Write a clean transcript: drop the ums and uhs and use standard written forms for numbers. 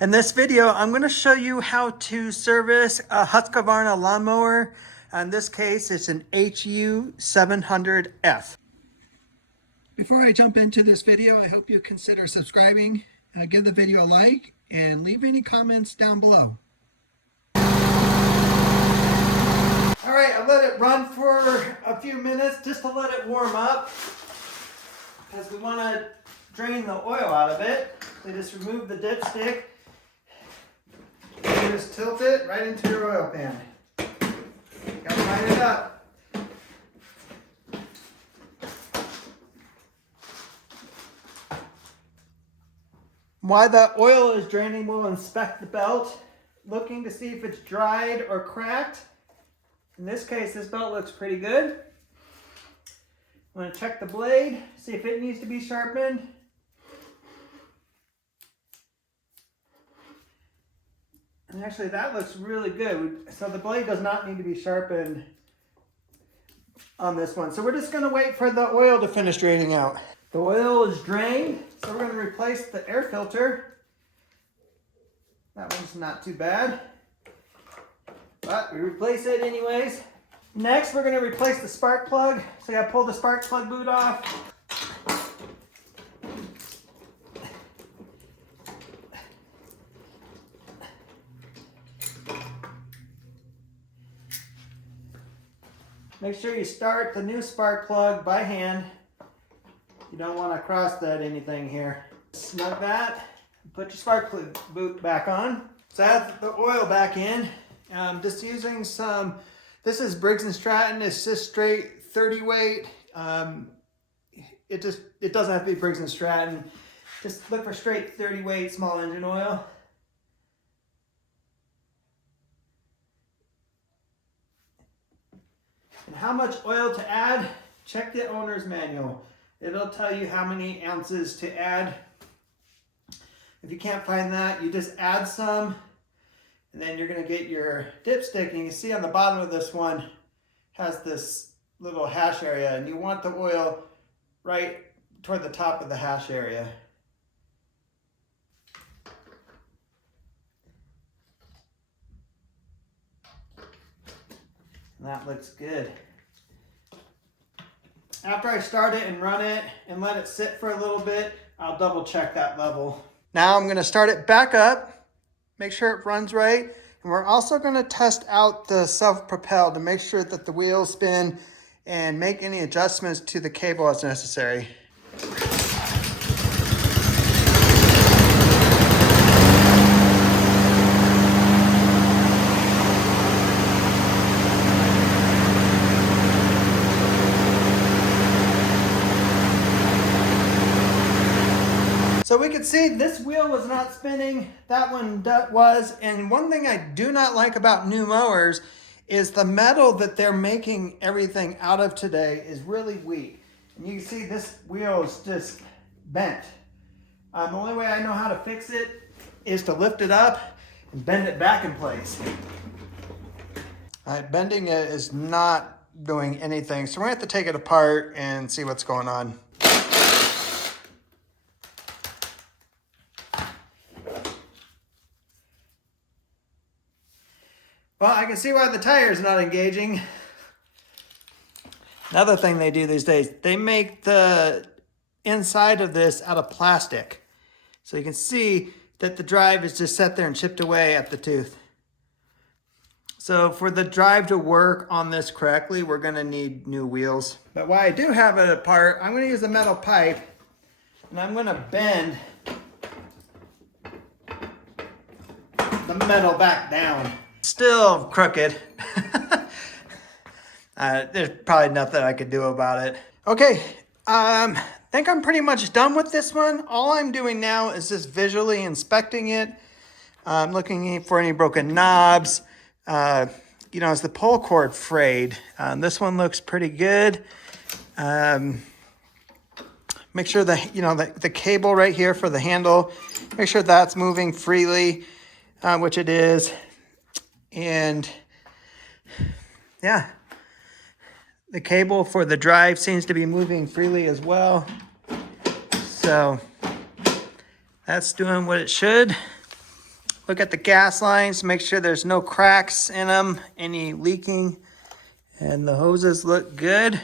In this video, I'm going to show you how to service a Husqvarna lawnmower. In this case, it's an HU700f. Before I jump into this video, I hope you consider subscribing, give the video a like, and leave any comments down below. All right, I let it run for a few minutes just to let it warm up because we want to drain the oil out of it. So just remove the dipstick. You just tilt it right into your oil pan. Gotta line it up. While the oil is draining, we'll inspect the belt, looking to see if it's dried or cracked. In this case, this belt looks pretty good. I'm going to check the blade, see if it needs to be sharpened. And actually, that looks really good. So the blade does not need to be sharpened on this one. So we're just going to wait for the oil to finish draining out. The oil is drained, so we're going to replace the air filter. That one's not too bad, but we replace it anyways. Next, we're going to replace the spark plug. So I got to pull the spark plug boot off. Make sure you start the new spark plug by hand. You don't want to cross-thread anything here. Snug that. Put your spark plug boot back on. So add the oil back in. Just using some, this is Briggs & Stratton. It's just straight 30 weight. It doesn't have to be Briggs & Stratton. Just look for straight 30 weight small engine oil. And how much oil to add? Check the owner's manual. It'll tell you how many ounces to add. If you can't find that, you just add some, and then you're going to get your dipstick. And you can see on the bottom of this one has this little hash area, and you want the oil right toward the top of the hash area. And that looks good. After I start it and run it and let it sit for a little bit, I'll double check that level. Now I'm going to start it back up, make sure it runs right. And we're also going to test out the self-propel to make sure that the wheels spin and make any adjustments to the cable as necessary. So we could see this wheel was not spinning, that one was. And one thing I do not like about new mowers is the metal that they're making everything out of today is really weak. And you can see this wheel is just bent. The only way I know how to fix it is to lift it up and bend it back in place. Bending it is not doing anything. So we're gonna have to take it apart and see what's going on. Well, I can see why the tire is not engaging. Another thing they do these days, they make the inside of this out of plastic. So you can see that the drive is just set there and chipped away at the tooth. So for the drive to work on this correctly, we're gonna need new wheels. But while I do have it apart, I'm gonna use a metal pipe and I'm gonna bend the metal back down. Still crooked. There's probably nothing I could do about it. Okay, I think I'm pretty much done with this one. All I'm doing now is just visually inspecting it. I'm looking for any broken knobs. Is the pull cord frayed? This one looks pretty good. Make sure the cable right here for the handle, make sure that's moving freely, which it is. And yeah, the cable for the drive seems to be moving freely as well. So that's doing what it should. Look at the gas lines, make sure there's no cracks in them, any leaking, and the hoses look good.